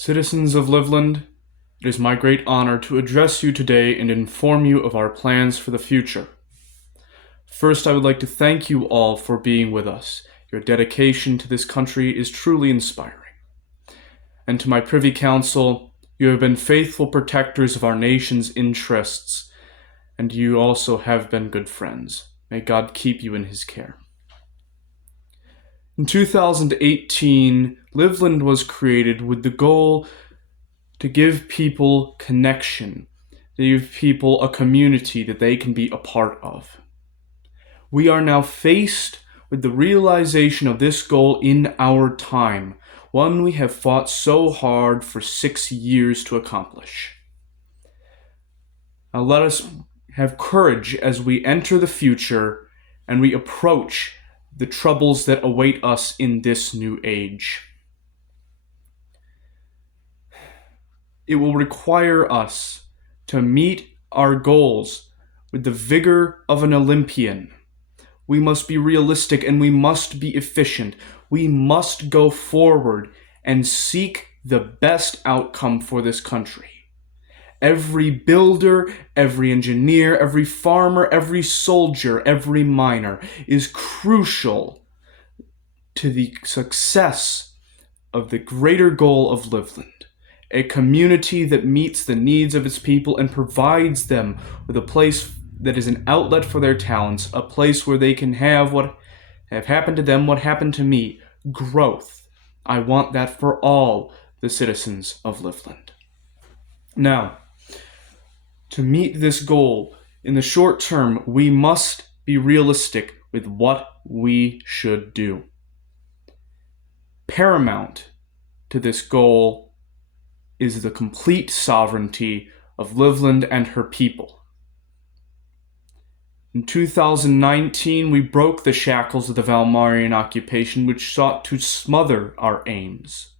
Citizens of Livland, it is my great honor to address you today and inform you of our plans for the future. First, I would like to thank you all for being with us. Your dedication to this country is truly inspiring. And to my Privy Council, you have been faithful protectors of our nation's interests, and you also have been good friends. May God keep you in his care. In 2018, Livland was created with the goal to give people connection, to give people a community that they can be a part of. We are now faced with the realization of this goal in our time, one we have fought so hard for 6 years to accomplish. Now let us have courage as we enter the future and we approach the troubles that await us in this new age. It will require us to meet our goals with the vigor of an Olympian. We must be realistic and we must be efficient. We must go forward and seek the best outcome for this country. Every builder, every engineer, every farmer, every soldier, every miner is crucial to the success of the greater goal of Livland, a community that meets the needs of its people and provides them with a place that is an outlet for their talents, a place where they can have what have happened to them, what happened to me, growth. I want that for all the citizens of Livland. Now, to meet this goal, in the short term, we must be realistic with what we should do. Paramount to this goal is the complete sovereignty of Livland and her people. In 2019, we broke the shackles of the Valmarian occupation, which sought to smother our aims.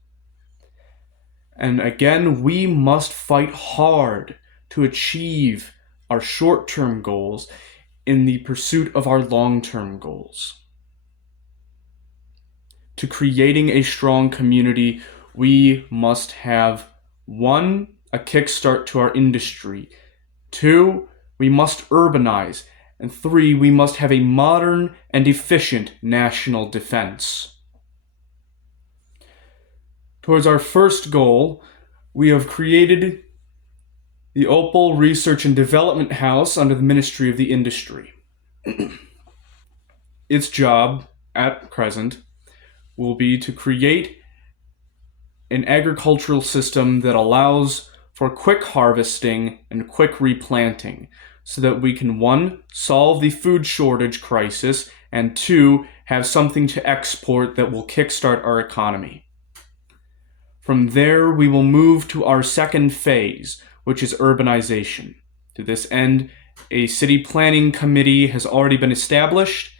And again, we must fight hard to achieve our short-term goals in the pursuit of our long-term goals. To creating a strong community, we must have 1, a kickstart to our industry. 2, we must urbanize. And 3, we must have a modern and efficient national defense. Towards our first goal, we have created the Opal Research and Development House under the Ministry of the Industry. Its job, at present, will be to create an agricultural system that allows for quick harvesting and quick replanting, so that we can 1, solve the food shortage crisis, and 2, have something to export that will kickstart our economy. From there, we will move to our second phase, which is urbanization. To this end, a city planning committee has already been established,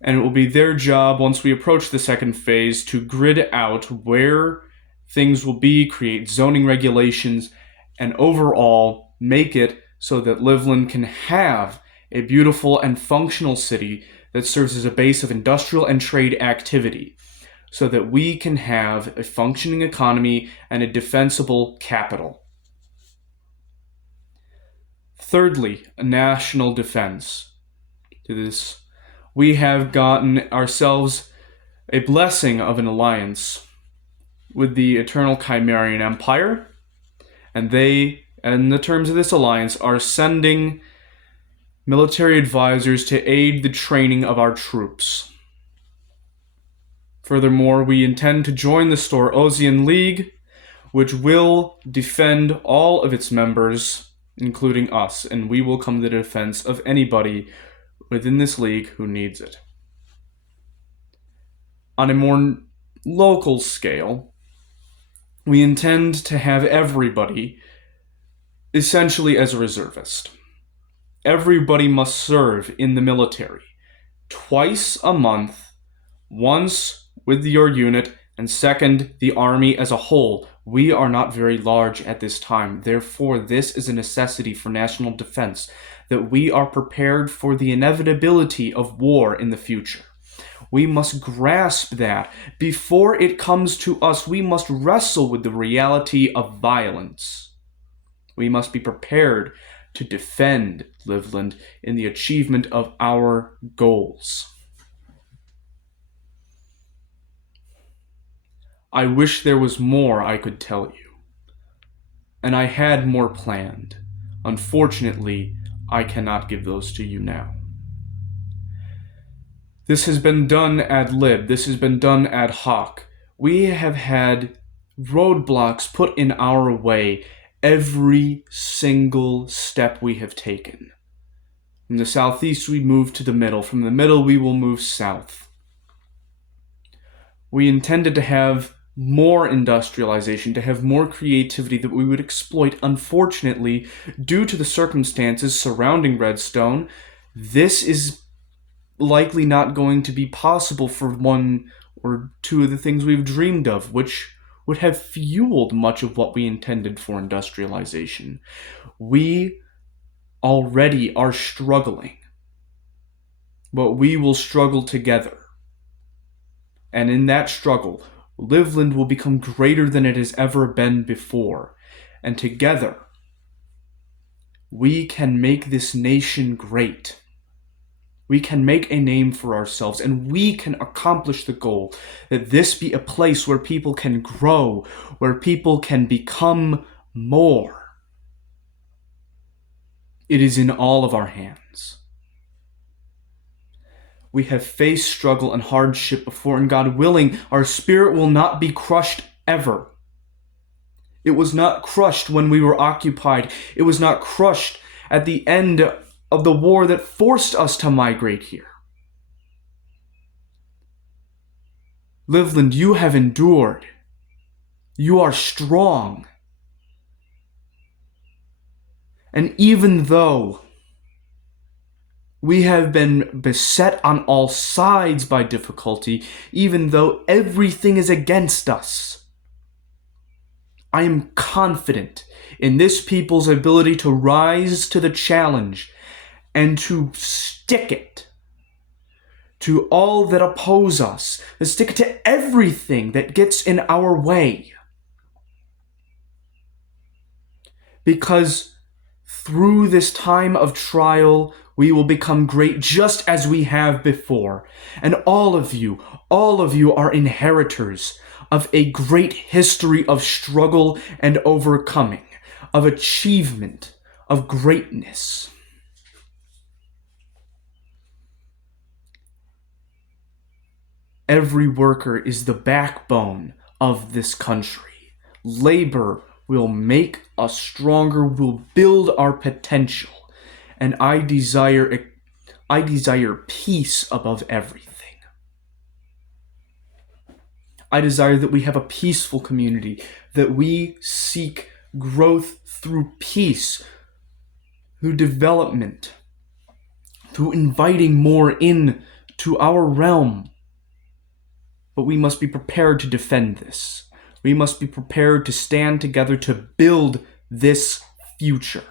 and it will be their job, once we approach the second phase, to grid out where things will be, create zoning regulations, and overall make it so that Livland can have a beautiful and functional city that serves as a base of industrial and trade activity, so that we can have a functioning economy and a defensible capital. Thirdly, a national defense. To this, we have gotten ourselves a blessing of an alliance with the Eternal Chimerian Empire, and they, in the terms of this alliance, are sending military advisors to aid the training of our troops. Furthermore, we intend to join the Storosian League, which will defend all of its members, including us, and we will come to the defense of anybody within this league who needs it. On a more local scale, we intend to have everybody essentially as a reservist. Everybody must serve in the military twice a month, once with your unit, and second, the army as a whole. We are not very large at this time. Therefore, this is a necessity for national defense, that we are prepared for the inevitability of war in the future. We must grasp that. Before it comes to us, we must wrestle with the reality of violence. We must be prepared to defend Livland in the achievement of our goals. I wish there was more I could tell you. And I had more planned. Unfortunately, I cannot give those to you now. This has been done ad lib. This has been done ad hoc. We have had roadblocks put in our way every single step we have taken. From the southeast, we move to the middle. From the middle, we will move south. We intended to have more industrialization, to have more creativity that we would exploit. Unfortunately, due to the circumstances surrounding Redstone, this is likely not going to be possible for one or two of the things we've dreamed of, which would have fueled much of what we intended for industrialization. We already are struggling, but we will struggle together. And in that struggle, Livland will become greater than it has ever been before. And together, we can make this nation great. We can make a name for ourselves, and we can accomplish the goal that this be a place where people can grow, where people can become more. It is in all of our hands. We have faced struggle and hardship before, and God willing, our spirit will not be crushed ever. It was not crushed when we were occupied. It was not crushed at the end of the war that forced us to migrate here. Livland, you have endured. You are strong. And even though we have been beset on all sides by difficulty, even though everything is against us, I am confident in this people's ability to rise to the challenge and to stick it to all that oppose us, to stick it to everything that gets in our way. Because through this time of trial, we will become great just as we have before. And all of you are inheritors of a great history of struggle and overcoming, of achievement, of greatness. Every worker is the backbone of this country. Labor will make us stronger, will build our potential. And I desire peace above everything. I desire that we have a peaceful community, that we seek growth through peace, through development, through inviting more in to our realm. But we must be prepared to defend this. We must be prepared to stand together to build this future.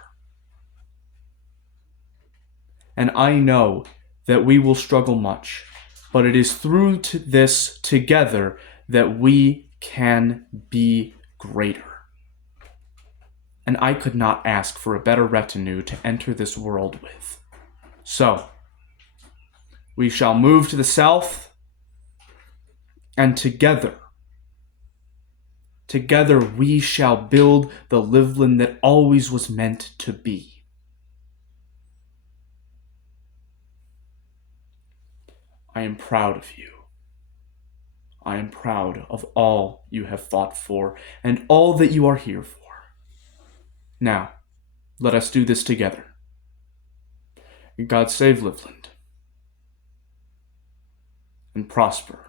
And I know that we will struggle much, but it is through this together that we can be greater. And I could not ask for a better retinue to enter this world with. So, we shall move to the south, and together we shall build the Livland that always was meant to be. I am proud of you. I am proud of all you have fought for and all that you are here for. Now, let us do this together. God save Livland and prosper